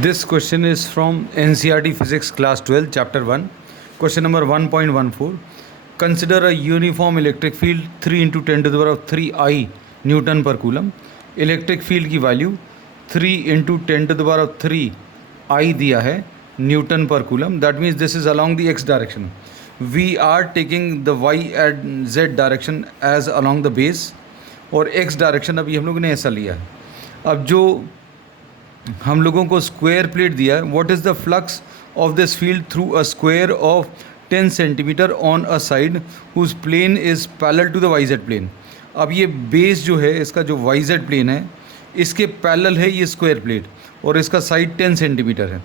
This question is from NCERT Physics Class 12, Chapter 1. Question number 1.14. Consider a uniform electric field 3 into 10 to the power of 3 I Newton per Coulomb. Electric field की value 3 into 10 to the power of 3 I दिया है Newton per Coulomb. That means this is along the x direction. We are taking the y and z direction as along the base और x direction अभी हम लोगों ने ऐसा लिया है. अब जो हम लोगों को स्क्वायर प्लेट दिया है, what is the flux of this field through a square of 10 centimetre on a side whose plane is parallel to the Y Z plane. अब ये बेस जो है इसका जो वाई जेड प्लेन है इसके पैरेलल है ये स्क्वायर प्लेट और इसका साइड 10 सेंटीमीटर है.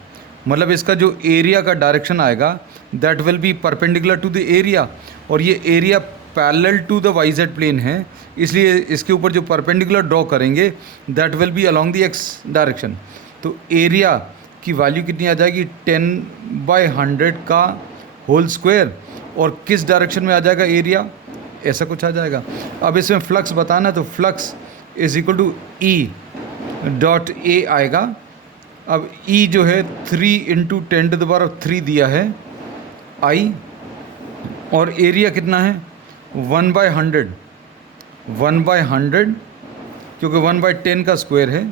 मतलब इसका जो एरिया का डायरेक्शन आएगा that will be perpendicular to the area और ये area parallel to the Y Z plane है, इसलिए इसके ऊपर जो परपेंडिकुलर ड्रॉ करेंगे that will be along the X direction. तो एरिया की वैल्यू कितनी आ जाएगी 10/100 का होल स्क्वायर और किस डायरेक्शन में आ जाएगा एरिया ऐसा कुछ आ जाएगा. अब इसमें फ्लक्स बताना तो flux is equal to E dot A आएगा. अब ई जो है 3 into 10 to the power of 3 दिया है आई और एरिया कितना है 1/100 क्योंकि 1/10 का स्क्वायर है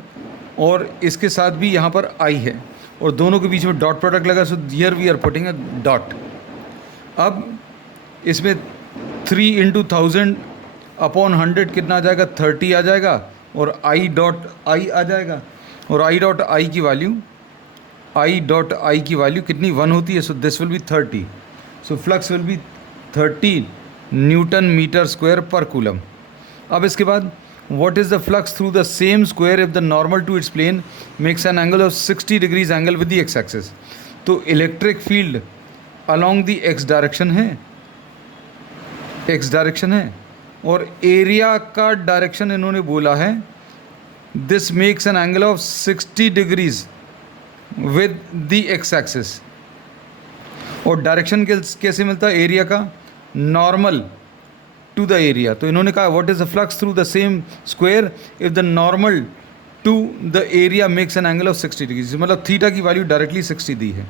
और इसके साथ भी यहाँ पर आई है और दोनों के बीच में डॉट प्रोडक्ट लगा. So here we are putting a dot. अब इसमें 3 into 1000 अपॉन 100 कितना आ जाएगा 30 आ जाएगा और आई डॉट आई आ जाएगा और आई डॉट आई की वैल्यू कितनी 1 होती है. So this will be 30. So flux will be 30 newton metre square पर कूलम. अब इसके बाद what is the flux through the same square if the normal to its plane makes an angle of 60 degrees angle with the x axis. तो electric field along the x direction है और area का direction इन्होंने बोला है this makes an angle of 60 degrees with the x axis. और direction कैसे मिलता है एरिया का नॉर्मल टू द एरिया. तो इन्होंने कहा what is the flux through the same square if the normal to the area makes an angle of 60 degrees. मतलब theta की वैल्यू डायरेक्टली 60 दी है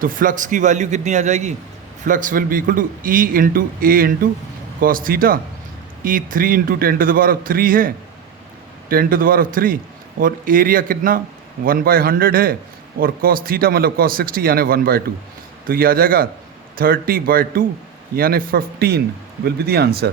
तो फ्लक्स की वैल्यू कितनी आ जाएगी flux will be equal to E into A into cos theta. E 3 into 10 to the power of 3 है 10 to the power of 3 और एरिया कितना 1/100 है और कॉस थीटा मतलब कॉस 60 यानी 1/2. तो ये आ जाएगा 30/2 यानी 15 will be the answer.